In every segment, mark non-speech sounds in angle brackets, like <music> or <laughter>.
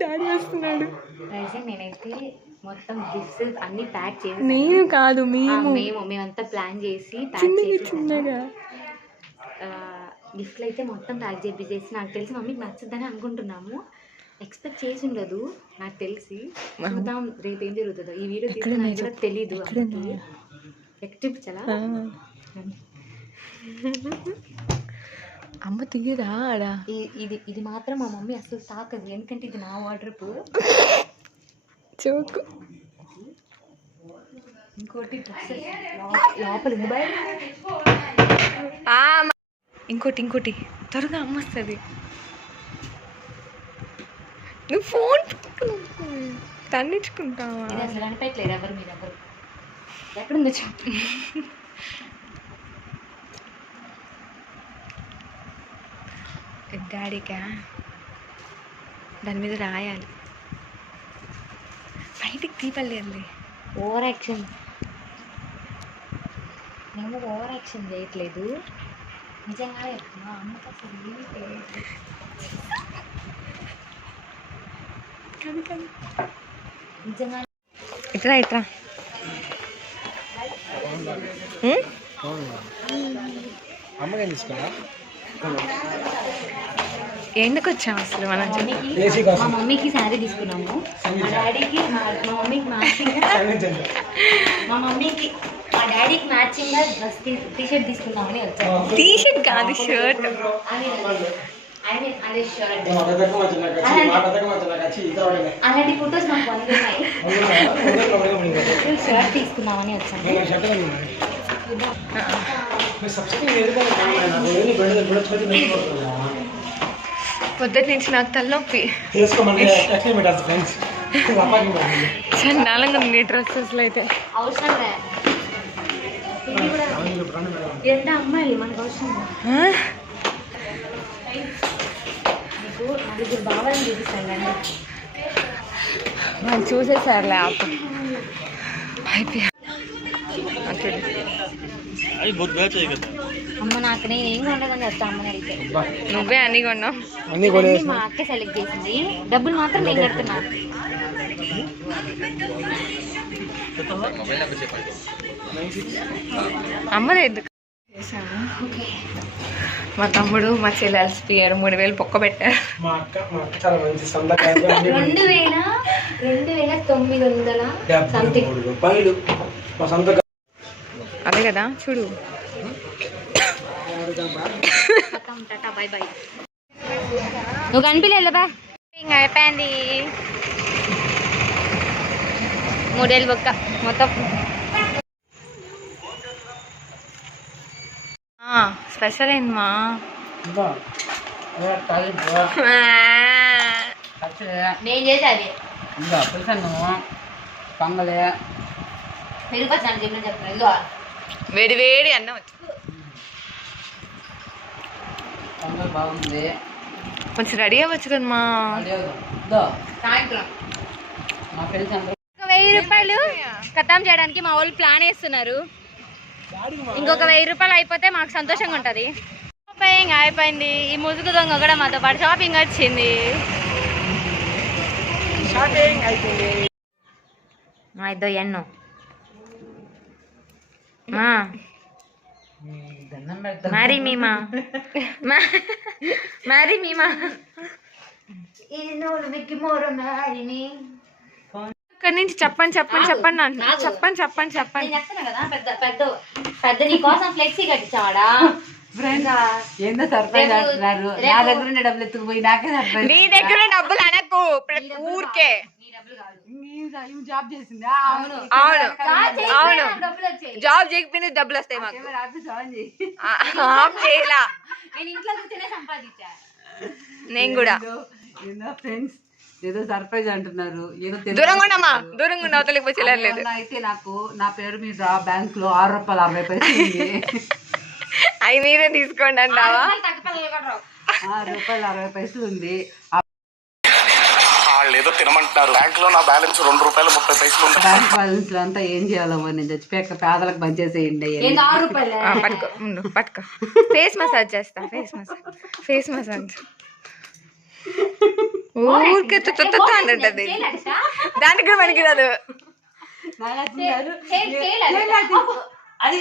Daddy వస్తున్నాడు నేనైతే మొత్తం గిఫ్ట్స్ అన్ని ప్యాక్ చేసి నేను కాదు మేము. మేము మేమంతా ప్లాన్ చేసి ప్యాక్ చిన్నగా గిఫ్ట్లు అయితే మొత్తం ప్యాక్ చేసి నాకు తెలిసి మమ్మీకి నచ్చుద్దని అనుకుంటున్నాము. ఎక్స్పెక్ట్ చేసి ఉండదు నాకు తెలిసి. చూద్దాం రేపు ఏం జరుగుతుందో. ఈ వీడియో తీస్తే నాకు కూడా తెలీదు చూపించాలా? ఆ. <laughs> <laughs> అమ్మ తీయదా ఆడ? ఇది ఇది మాత్రం మా మమ్మీ అసలు తాకదు. ఎందుకంటే ఇది నా వాటర్ చోకు ఇంకోటి లోపల ఇంకోటి ఇంకోటి. త్వరగా అమ్మ వస్తుంది. నువ్వు ఫోన్ తన్నించుకుంటావా? అసలు ఎవరు మీరు ఎవరు. ఎక్కడుందో చెప్పు. డాడీకా దాని మీద రాయాలి. బయటికి తీపలేదు ఓవర్ యాక్షన్. మేము ఓవర్ యాక్షన్ చేయట్లేదు. నిజంగా మా అమ్మకి అసలు ఏమీ తెలియదు నిజంగా ఇట్రా ఇట్రా. ఉం? అమ్మకేం తీసుకున్నా ఎందుకు వచ్చాం అసలు మనం మా మమ్మీకి మా మమ్మీకి శారీ తీసుకున్నాము. మా డాడీకి మా మమ్మీకి మ్యాచింగ్ మా మమ్మీకి మా డాడీకి మ్యాచింగ్ డ్రెస్ టీ షర్ట్ తీసుకుందామని వచ్చాము టీ షర్ట్ కాదు షర్ట్. అలాంటి ఫొటోస్ నాకు ఒకటే ఉంది. షర్ట్ తీసుకుందామని వచ్చాము. పొద్దుటి నుంచి నాకు తలనొప్పి. చండాలంగా ఉంది డ్రెస్సెస్లో అయితే. అవసరం లే ఇది కూడా అమ్మ నాకు నేను ఏం ఉండదని చెప్తా అమ్మని అడిగితే. అబ్బా, నువ్వే అన్ని కొన్నావు. అన్నీ ఇవన్నీ కొనేసి. మా అక్క సెలెక్ట్ చేసింది. డబ్బులు మాత్రం నేను కడుతున్నా. అమ్మది ఎందుకు? చేశాము మా తమ్ముడు మా చెల్లి అలసిపోయారు. మూడు వేలు పొక్క పెట్టారు రెండు వేల రెండు వేల తొమ్మిది వందల సంథింగ్ మూడు రూపాయలు మా సంతకాయ అదే కదా? చూడు. టాటా బై బై నువ్వు కనిపించలే బా. ఇంకా అయిపోయింది. మూడేళ్ళు బొక్క మొత్తం. స్పెషల్ ఏందమ్మా? నేను చేసే అది ఇంకా పులుసన్ను పొంగలి. పెరుగు చెప్తాను వేడి వేడి అన్నం వచ్చి పొంగల్ బాగుంది. కొంచెం రెడీ అవ్వచ్చు కదమ్మా సాయంత్రం. మా ఫ్రెండ్స్ అందరూ. ఒక వెయ్యి రూపాయలు ఖతం చేయడానికి మా వాళ్ళు ప్లాన్ వేస్తున్నారు. ఇంకొక వెయ్యి రూపాయలు అయిపోతే మాకు సంతోషంగా ఉంటుంది. షాపింగ్ అయిపోయింది. ఈ ముసుగు దొంగ కూడా మాతో పాటు షాపింగ్ వచ్చింది. షాపింగ్ అయిపోయింది ఇద్దో ఎన్నో. పెడతా. మరి మీమా? మరి మీమా? ఇక్కడ నుంచి చెప్పండి చెప్పండి చెప్పండి అంటున్నా. చెప్పండి చెప్పండి చెప్పండి. నేను చెప్తున్నా కదా పెద్ద పెద్ద పెద్ద నీ కోసం ఫ్లెక్సీ కట్టించావాడా? ఏందో సర్ప్రైజ్ అంటున్నారు. నా దగ్గర డబ్బులు ఎత్తుకుపోయి నాకే సర్ప్రైజ్. నీ దగ్గర డబ్బులు అనకు ఊరికే. జాబ్ చేసిందా? అవును. జాబ్ చేయకపోయినా డబ్బులు వస్తాయి మాకు ఆఫ్ చేయలా? నేను ఇంట్లో కూర్చొనే సంపాదించా. నేను కూడా. ఏందో ఫ్రెండ్స్ ఏదో సర్ప్రైజ్ అంటున్నారు. ఏదో తెలియదు. దూరంగా అయితే నాకు నా పేరు మీద బ్యాంక్లో ఆరు రూపాయలు అరవై పైసలు అవి మీరే తీసుకోండి అంటావా? రూపాయలు అరవై పైసలు ఉంది. ఏదో తినమంటున్నారు బ్యాంక్లో నా బ్యాలెన్స్ రెండు రూపాయలు ముప్పై పైసలు ఉంది బ్యాంక్ బ్యాలెన్స్ అంతా ఏం చేయాలో మరి నేను చచ్చిపోయాక పేదలకు రూపాయలే ఆ, పట్టుకో ఉండు పట్టుకో ఫేస్ మసాజ్ చేస్తా ఫేస్ మసాజ్ ఫేస్ మసాజ్ ఊరికే తుత్త అంటది దానికి కూడా పనికిరాదు అది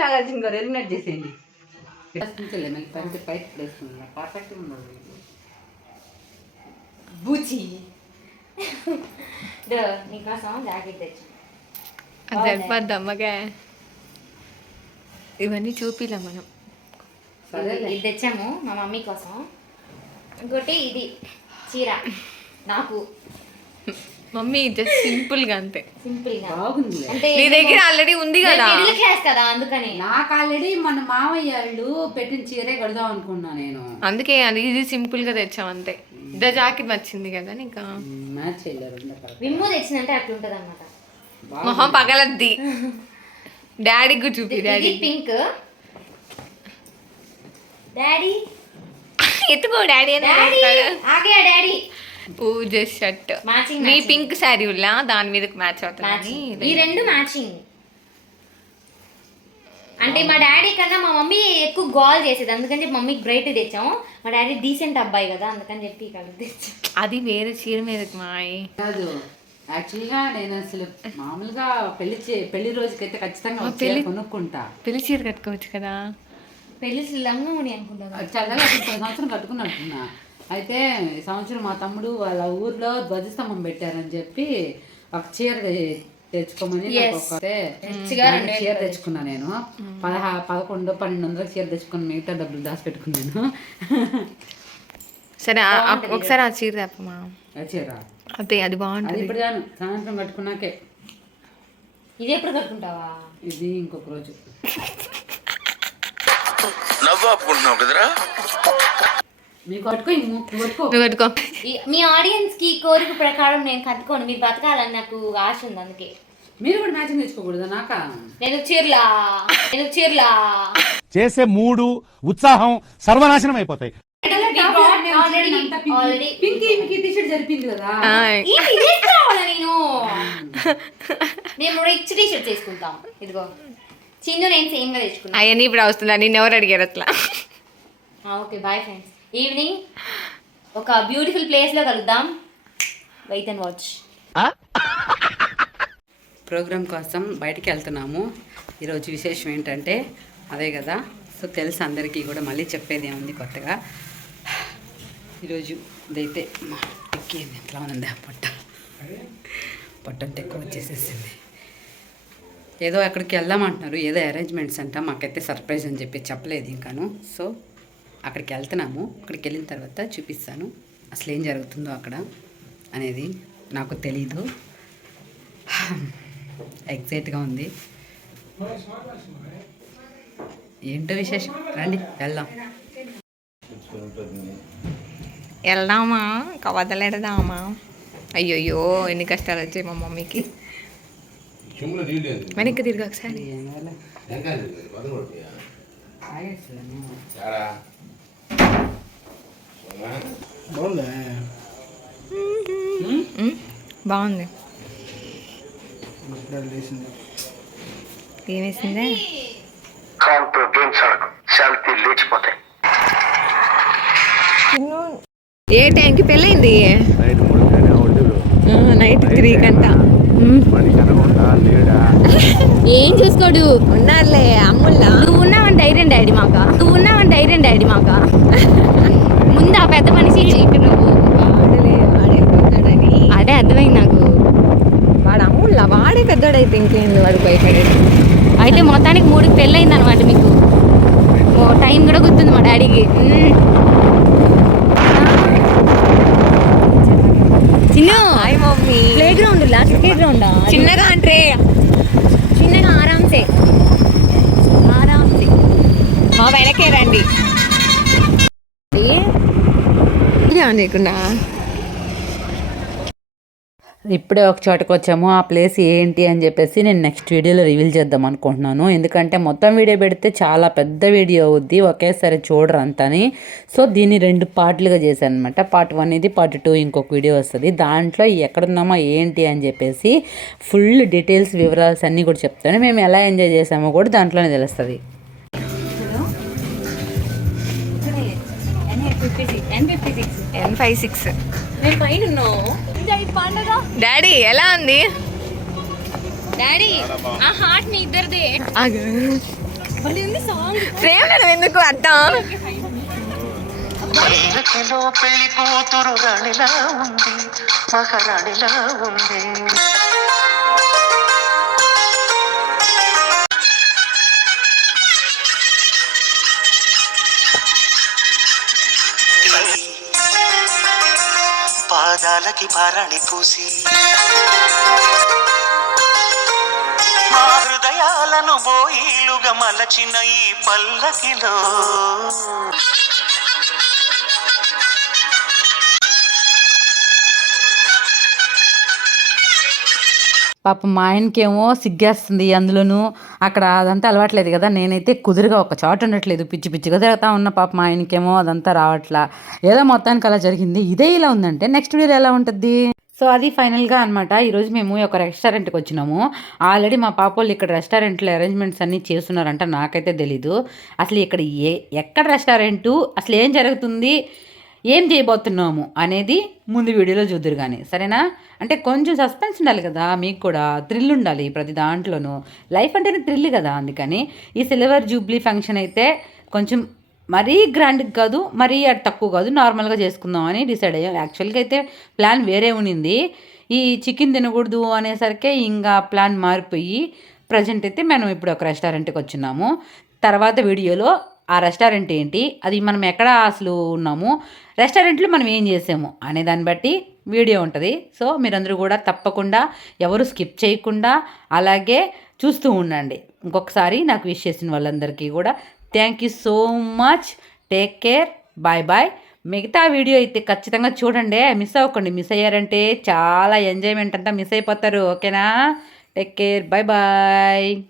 నాగార్జున గారు ఎలిమినేట్ చేసేయండి పర్ఫెక్ట్ ఉన్నది బూచి దో నీకోసం జాకెట్ తెచ్చు. అది సరిపోద్ది అమ్మగా ఇవన్నీ చూపిలే మనం. ఇది తెచ్చాము మా మమ్మీ కోసం. ఇంకోటి ఇది చీర. నాకు. మమ్మీ జస్ట్ సింపుల్గా అంతే. సింపుల్గా బాగుంది అంటే నీ దగ్గర ఆల్రెడీ ఉంది కదా. మిడిల్ క్లాస్ కదా అందుకని? నాకు ఆల్రెడీ మన మామయ్య వాళ్ళు పెట్టిన చీరే కడదాం అనుకున్నా నేను. అందుకే అది ఇది సింపుల్గా తెచ్చాం అంతే ఇద్ద జాకెట్ నచ్చింది కదా నీకు? మ్యాచ్. విమ్ము తెచ్చిందంటే అట్లుంటది అనమాట మొహం పగలద్ది. డాడీకి చూపి డాడీ. ఇది పింక్. డాడీ. ఎత్తుకో డాడీ డాడీ. ఆగే డాడీ. పూజ షర్ట్. మ్యాచింగ్ మీ పింక్ శారీ ఉల్లా దాని మీదకి మ్యాచ్ అవుతుంది? ఈ రెండు మ్యాచింగ్ అంటే మా డాడీ కన్నా మా మమ్మీ ఎక్కువ గోల్ చేసేది. అందుకని చెప్పి మమ్మీకి బ్రైట్ తెచ్చాము మా డాడీ డీసెంట్ అబ్బాయి కదా అందుకని చెప్పి తెచ్చాం. అది వేరే చీర మీదకి మాయ్. కాదు. యాక్చువల్గా నేను అసలు మామూలుగా పెళ్ళి చే- పెళ్ళి రోజుకైతే ఖచ్చితంగా పెళ్ళి- కొనుక్కుంటా. పెళ్ళి చీర కట్టుకోవచ్చు కదా. పెళ్ళి లంగమని అనుకుంటాను చల్లగా పోయిన సంవత్సరం కట్టుకున్నట్టున్నా. అయితే ఈ సంవత్సరం మా తమ్ముడు వాళ్ళ ఊర్లో ధ్వజస్తంభం పెట్టారని చెప్పి ఒక చీర తెచ్చుకోమని రెండు చీర తెచ్చుకున్నా నేను. పదహా పదకొండు పన్నెండు వందలకు చీర తెచ్చుకుని మిగతా డబ్బులు దాచిపెట్టుకున్నాను సరే ఆ- ఆ- ఒకసారి ఆ చీర తప్పమా? చీర? అదే అది అది బాగుంటుంది ఇప్పుడు దాను సాయంత్రం కట్టుకున్నాకే. ఇది ఎప్పుడు కట్టుకుంటావా? ఇది ఇంకొక రోజు. నవ్వు ఆపుకుంటున్నావు కదరా? మీ ఆడియన్స్కి కోరిక ప్రకారం నేను కట్టుకోను మీరు బతకాలని నాకు ఆశ ఉంది అందుకే. మీరు కూడా మ్యాచింగ్ తెచ్చుకోకూడదు నాక? నేను చీరలా నేను చీరలా. చేసే మూడు ఉత్సాహం సర్వనాశనం అయిపోతాయి. జరిపింది కదా. నేను? మేము రిచ్ టీ షర్ట్ చేసుకుంటాం. ఇదిగో. చిన్ను నేను సేమ్గా తెచ్చుకున్నా. అవన్నీ ఇప్పుడు వస్తుందా నిన్ను ఎవరు అడిగారు అట్లా? ఓకే బాయ్ ఫ్రెండ్స్ ఈవినింగ్ ఒక బ్యూటిఫుల్ ప్లేస్లో కలుద్దాం. వెయిట్ అండ్ వాచ్ ప్రోగ్రామ్ కోసం బయటికి వెళ్తున్నాము. ఈరోజు విశేషం ఏంటంటే అదే కదా. సో తెలుసు అందరికీ కూడా మళ్ళీ చెప్పేది ఏముంది కొత్తగా. ఈరోజు ఇదైతే మా టిక్కీ ఎంతలా ఉంది ఆ పొట్ట పొట్టంటే ఎక్కువ వచ్చేసేసింది. ఏదో అక్కడికి వెళ్దామంటున్నారు ఏదో అరేంజ్మెంట్స్ అంట. మాకైతే సర్ప్రైజ్ అని చెప్పి చెప్పలేదు ఇంకాను. సో అక్కడికి వెళ్తున్నాము. అక్కడికి వెళ్ళిన తర్వాత చూపిస్తాను. అసలు ఏం జరుగుతుందో అక్కడ అనేది నాకు తెలీదు. ఎగ్జైట్గా ఉంది. ఏంటో విశేషం? రండి వెళ్దాం. వెళ్దామా? కవదలెడదామా అయ్యయ్యో ఎన్ని కష్టాలు వచ్చాయి మా మమ్మీకి. వెనక్కి తిరిగి ఒకసారి. బాగుంది? ఏమేసిందే కాన్తో గేమ్స్ ఆడకు శాంతి లేచిపోతాయి. ఏ టైంకి పెళ్ళైంది? నైట్ త్రీ కంట ఏం చూసుకోడు? ఉన్నారులే అమ్ముల్లా. నువ్వు ఉన్నావని ధైర్యం డాడీ మాక? నువ్వు ఉన్నావని ధైర్యం డాడీ మాక? ముందు ఆ పెద్ద మనిషి చెప్పి. నువ్వు అదే అర్థమైంది నాకు. వాడు అమ్ముల్లా వాడే పెద్దోడైతే ఇంకేంది వాడు భయపడేది అయితే మొత్తానికి మూడుకి పెళ్ళయింది అనమాట మీకు టైం కూడా గుర్తుంది మా డాడీకి. చిన్న ప్లే గ్రౌండ్ క్రికెట్ గ్రౌండ్? చిన్నగా అంటే చిన్నగా ఆరామ్సే ఆరామ్సే మా వెనకే రండి. ఇది ఇప్పుడే ఒక చోటకు వచ్చాము ఆ ప్లేస్ ఏంటి అని చెప్పేసి నేను నెక్స్ట్ వీడియోలో రివీల్ చేద్దాం అనుకుంటున్నాను. ఎందుకంటే మొత్తం వీడియో పెడితే చాలా పెద్ద వీడియో అవుద్ది ఒకేసారి చూడరు అంతని. సో దీన్ని రెండు పార్ట్లుగా చేశాను అనమాట పార్ట్ వన్ ఇది పార్ట్ టూ ఇంకొక వీడియో వస్తుంది. దాంట్లో ఎక్కడున్నామో ఏంటి అని చెప్పేసి ఫుల్ డీటెయిల్స్ వివరాల్స్ అన్నీ కూడా చెప్తాను. మేము ఎలా ఎంజాయ్ చేసామో కూడా దాంట్లోనే తెలుస్తుంది. N fifty six N five six daddy ఎలా ఉంది? డాడీ ఆ హార్ట్ మీ ఇద్దరిదే. ఫ్రేమ్ నేను ఎందుకు అర్థం? పెళ్ళి కూతురు రాణిలా ఉంది మహారాణిలా ఉంది. పాదాలకి పారాణి పూసి మా హృదయాలను బోయిలుగా మలచిన ఈ పల్లకిలో. పాపం మా ఆయనకేమో సిగ్గేస్తుంది అందులోనూ. అక్కడ అదంతా అలవాట్లేదు కదా. నేనైతే కుదురుగా ఒక చోట ఉండట్లేదు. పిచ్చి పిచ్చిగా తిరుగుతా ఉన్న పాప మా ఆయనకేమో అదంతా రావట్లా. ఏదో మొత్తానికి అలా జరిగింది? ఇదే ఇలా ఉందంటే నెక్స్ట్ వీడియో ఎలా ఉంటుంది? సో అది ఫైనల్గా అనమాట ఈరోజు మేము ఒక రెస్టారెంట్కి వచ్చినాము. ఆల్రెడీ మా పాప వాళ్ళు ఇక్కడ రెస్టారెంట్లో అరేంజ్మెంట్స్ అన్నీ చేస్తున్నారంట నాకైతే తెలీదు. అసలు ఇక్కడ ఏ ఎక్కడ రెస్టారెంటు? అసలు ఏం జరుగుతుంది? ఏం చేయబోతున్నాము అనేది ముందు వీడియోలో చూద్దరు కానీ సరేనా? అంటే కొంచెం సస్పెన్స్ ఉండాలి కదా మీకు కూడా థ్రిల్ ఉండాలి ప్రతి దాంట్లోనూ. లైఫ్ అంటేనే థ్రిల్ కదా అందుకని. ఈ సిల్వర్ జూబ్లీ ఫంక్షన్ అయితే కొంచెం మరీ గ్రాండ్ కాదు మరీ అటు తక్కువ కాదు నార్మల్గా చేసుకుందాం అని డిసైడ్ అయ్యాం. యాక్చువల్గా అయితే ప్లాన్ వేరే ఉన్నింది. ఈ చికెన్ తినకూడదు అనేసరికి ఇంకా ప్లాన్ మారిపోయి ప్రజెంట్ అయితే మనం ఇప్పుడు ఒక రెస్టారెంట్కి వచ్చినాము. తర్వాత వీడియోలో ఆ రెస్టారెంట్ ఏంటి? అది మనం ఎక్కడ అసలు ఉన్నాము? రెస్టారెంట్లో మనం ఏం చేసాము? అనే దాన్ని బట్టి వీడియో ఉంటుంది. సో మీరందరూ కూడా తప్పకుండా ఎవరు స్కిప్ చేయకుండా అలాగే చూస్తూ ఉండండి. ఇంకొకసారి నాకు విష్ చేసిన వాళ్ళందరికీ కూడా thank you so much. Take care. Bye bye. మిగతా వీడియో అయితే ఖచ్చితంగా చూడండి. మిస్ అవ్వకండి. మిస్ అయ్యారంటే చాలా ఎంజాయ్మెంట్ అంతా మిస్ అయిపోతారు. ఓకేనా? Take care. Bye bye.